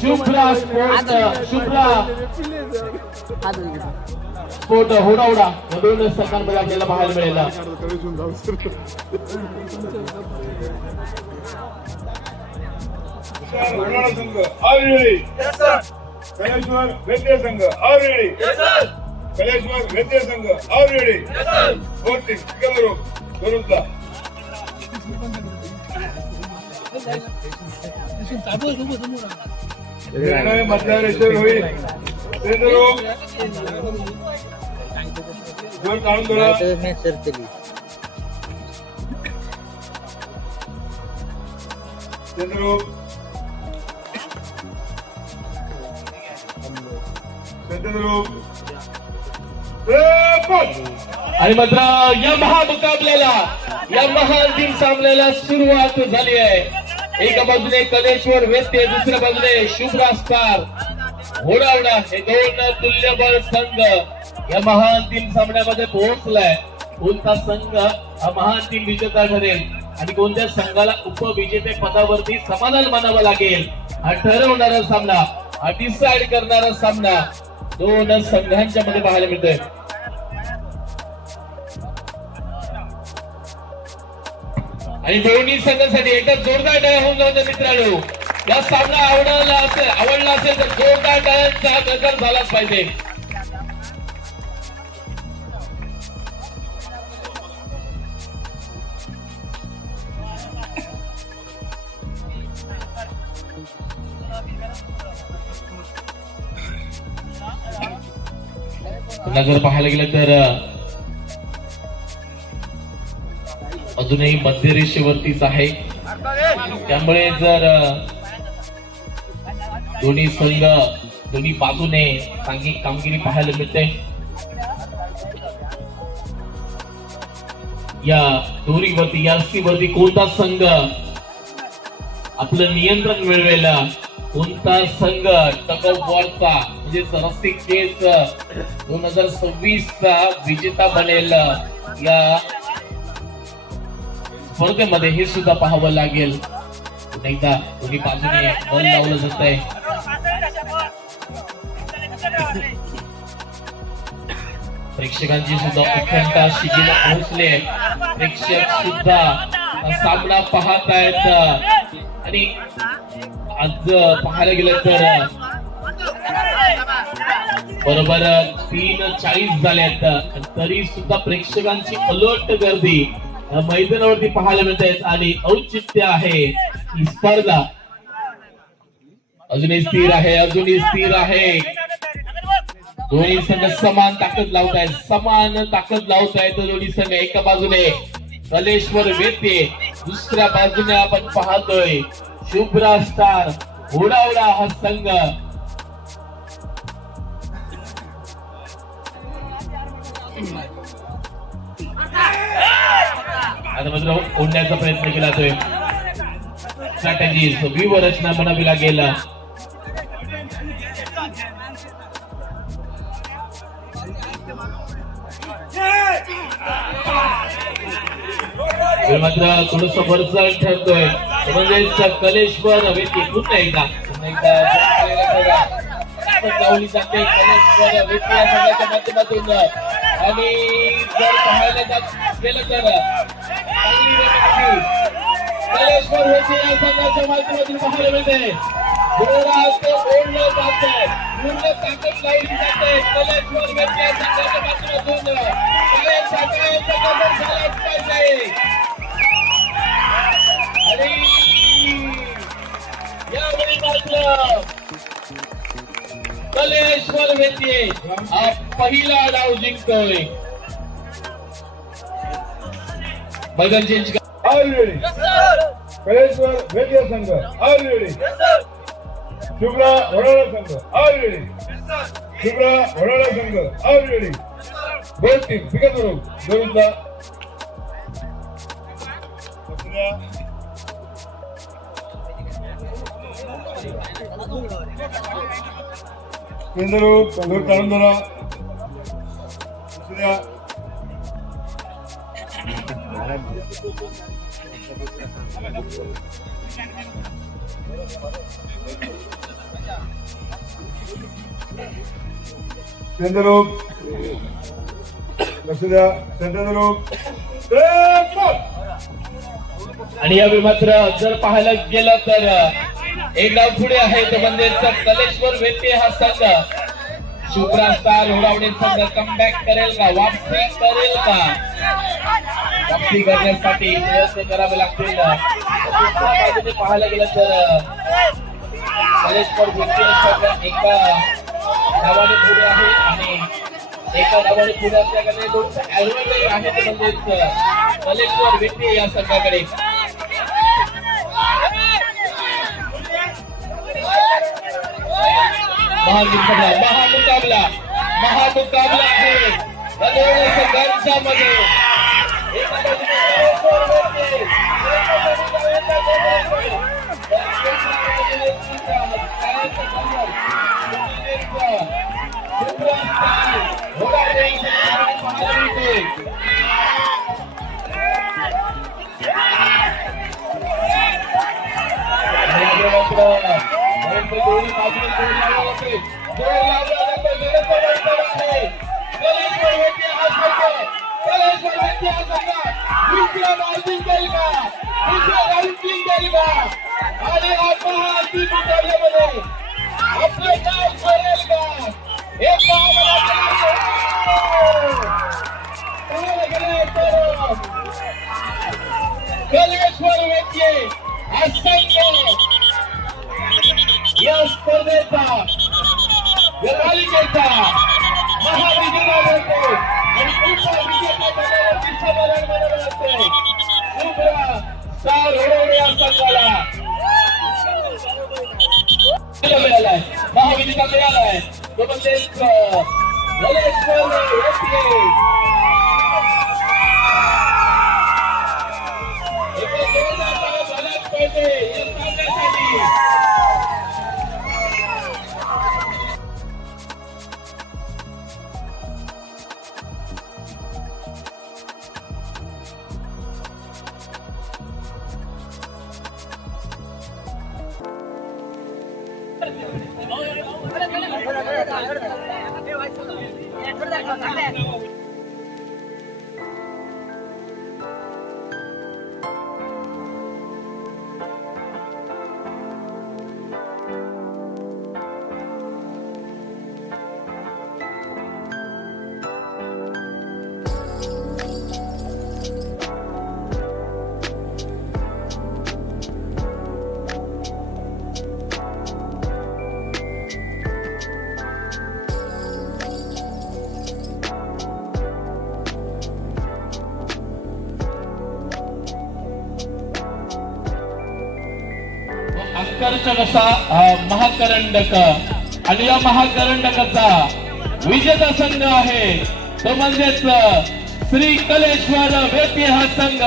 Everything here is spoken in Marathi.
शुभ्रा स्पोर्ट होडावडा या दोन संघांमध्ये आपल्याला पाहायला मिळेल. संघ ऑलरेडी कलेश्वर वेद्य संघ ऑलरेडी कलेश्वर वेद्य संघ ऑलरेडी बरोबर मधल्या रेषेवर होईल. काढून धरा. आणि मात्र या महामुकाबल्याला या महाअंतिम सामन्याला सुरुवात झाली आहे. एका बाजूने कलेश्वर वेत्ते, दुसऱ्या बाजूने शुभ्रा स्टार होडावडा हे दोन तुल्यबळ संघ या महाअंतिम सामन्यामध्ये पोहोचलाय. कोणता संघ हा महाअंतिम विजेता ठरेल आणि कोणत्या संघाला उपविजेते पदावरती समाधान मानावं लागेल हा ठरवणारा सामना, हा डिसाइड करणारा सामना दोन संघांच्या मध्ये पाहायला मिळतोय. आणि दोन्ही संघांसाठी एकदा जोरदार टाळ्या होऊन जाऊ मित्रांनो. या सामना आवडला असेल तर जोरदार टाळ्यांचा गजर झालाच पाहिजे. पुन्हा जर पाहायला गेलं तर अजूनही मध्य रेषेवरतीच आहे. त्यामुळे जर दोन्ही संघ दोन्ही बाजूने चांगली कामगिरी पाहायला मिळते. या दोरीवरती या रस्सीवरती कोणता संघ आपलं नियंत्रण मिळवेल, कोणता संघ टग ऑफ वॉरचा म्हणजे रस्सी केस 2026 चा विजेता बनेल या स्पर्धेमध्ये हे सुद्धा पाहावं लागेल. एकदा दोन्ही बाजूने बल लावलं जात आहे. प्रेक्षकांची सुद्धा उत्कंठा शिगेला पोहोचले. प्रेक्षक सुद्धा सामना पाहत आहेत आणि आज पाहायला गेलं तर बरोबर 3:40 झाल्यात तरी सुद्धा प्रेक्षकांची अलर्ट गर्दी मैदानावरती पाहायला मिळत आहेत आणि औचित्य आहे ही स्पर्धा अजूनही स्थिर आहे. दोन्ही संघ समान ताकद लावत आहेत दोन्ही संघ. एका बाजूने कलेश्वर वेत्ते, दुसऱ्या बाजूने आपण पाहतोय शुभ्रा स्टार होडावडा हा संघ. आता मात्र ओढण्याचा प्रयत्न केला जातोय. स्ट्रॅटेजी व्यूहरचना म्हणावी लागेल. मात्र थोडस वरचढ ठरतोय म्हणजे कलेश्वर वेत्ते पुन्हा एकदा लावली जाते कलेश्वर वेत्ते या संघाच्या माध्यमातून. आणि जर पाहायला जात गेलं तर कलेश्वर वेत्ते या संघाच्या माध्यमातून पाहायला मिळते. जोरात ओढलं जातंय, पूर्ण ताकद लावली जाते कलेश्वर वेत्ते या संघाच्या माध्यमातून. झालाच पाहिजे आणि यावेळी मात्र कलेश्वर वेत्ते हा पहिला डाव जिंकतोय. मैदान चेंज ऑलरेडी कलेश्वर वेद्य संघ ऑलरेडी शुभ्रा होडावडा संघ ऑलरेडी संघ ऑलरेडी बोल टीम विकेट बरोबर द्या. केंद्ररूप दूर काढून धरा. दुसऱ्या केंद्ररूप लक्ष द्या. केंद्ररूप आणि यावेळी मात्र जर पाहायला गेलं तर एक डाव पुढे आहे तो म्हणजे कलेश्वर वेते हा संघ. शुभ्रा स्टार उडावणे संघ कमबॅक करेल का, वापसी करेल का? वापसी करण्यासाठी प्रयत्न करावे लागतील. दुसऱ्या बाजूने पाहायला गेलं तर कलेश्वर वेते संघ एका डावाने पुढे आहे आणि एका डावाने पुढे असल्याकडे दोन ऍडव्हान्टेज आहे ते म्हणजेच कलेश्वर वेते या संघाकडे. महामुकाबला आहे दोन्ही संघांच्यामध्ये. एका बाजूने आणि आपण आपलं नाव करेल का हे कलेश्वर वेते असंख्य या स्पर्धेचा या मालिकेचा महाविजेता बनतो आणि पुढचा विजेता बनवण्याची समाधान मानलं जाते. शुभ्रा स्टार उडवणे या संघाला मिळालाय, महाविजेता मिळालाय तो म्हणजे कलेश्वर वेते. आकर्षक असा महाकरंडक आणि या महाकरंडकाचा विजेता संघ आहे तो म्हणजेच श्री कलेश्वर वेते हा संघ.